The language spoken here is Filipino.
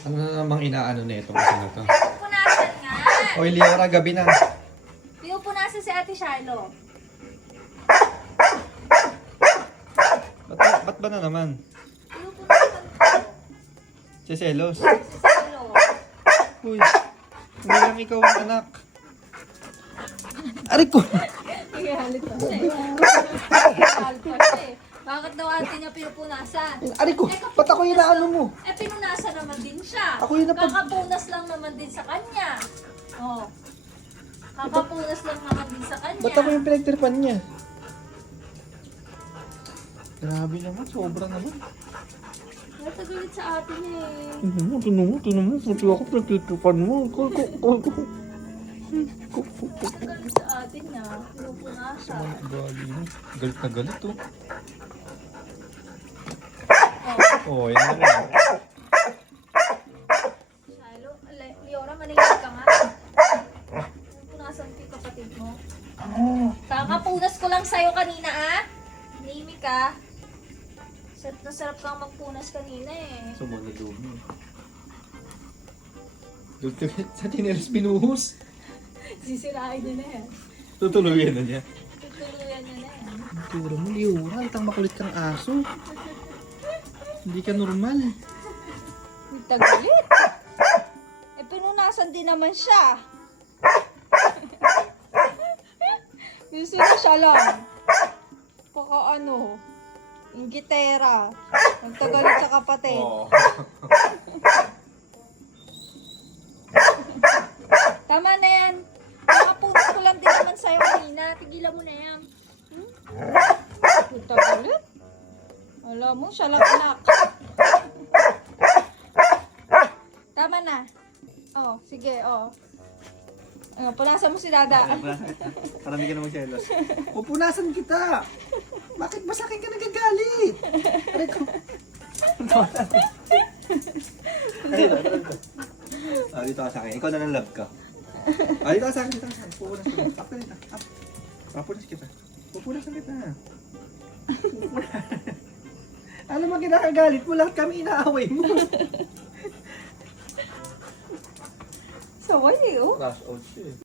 Ano na namang inaano na itong kasi na to? Pinupunasan nga. Oy, Liora, gabi na. Pinupunasan si Ate Shiloh. Ba't ba na naman? Pinupunasan ko. Siselos. Si Shiloh. Uy, hindi lang ikaw ang anak. Aray ko! Nagalit pa siya eh. Nagalit pa siya eh. Bakit daw ate niya pinupunasan? Aray ko! Ba't ako yung inaano mo? Eh, pinunasan naman din siya. Ako yung napag... Kakapunas lang naman din sa kanya. Oh. Kakapunas lang naman din sa kanya. Ba't ako yung pinagtripan niya? Grabe naman, sobra naman. Natagalit sa ate niya eh. Tinan mo, pati ako pinagtripan mo. Natagalit sa ate niya. Pinupunasan. Galit na galit oh. Oh. Oh, yan na rin. Shiloh, Liora, maningin ka nga. Pinupunasan ko yung kapatid mo. Kakapunas ko lang sa'yo kanina ah. Nimi ka. Sarap na sarap kang magpunas kanina eh. Sumunod mo. Sa tinelas pinuhos. Sisirain niya na yan. Tutuluyan na niya. Tutuluyan niya na yan. Tura mo, Liora. Itang makulit kang aso. Hindi ka normal. Tagalit. Eh, pinunasan din naman siya. Gusto niya siya lang. Baka ano, inggitera. Nagtagalit sa kapatid. Oh. Tama na yan. Nakapunas ko lang din naman sa'yo kanina. Tigilan mo na yan. Nagtagalit. Alam mo, siya lang anak. Tama na. Oh, sige, oh. Punasan mo si Dada. Parang ka naman selos. Pupunasan kita! Bakit ba sa akin ka nagagalit? Aray ko. Dito ka sa akin. Ikaw na lang love ka. Dito ka sa akin. Pupunas kita. Up na dito. Up. Pupunas kita. Pupunasan kita. Ano mo kinakagalit mo? Lahat kami inaaway mo. Saway eh, oh. Crash out siya eh.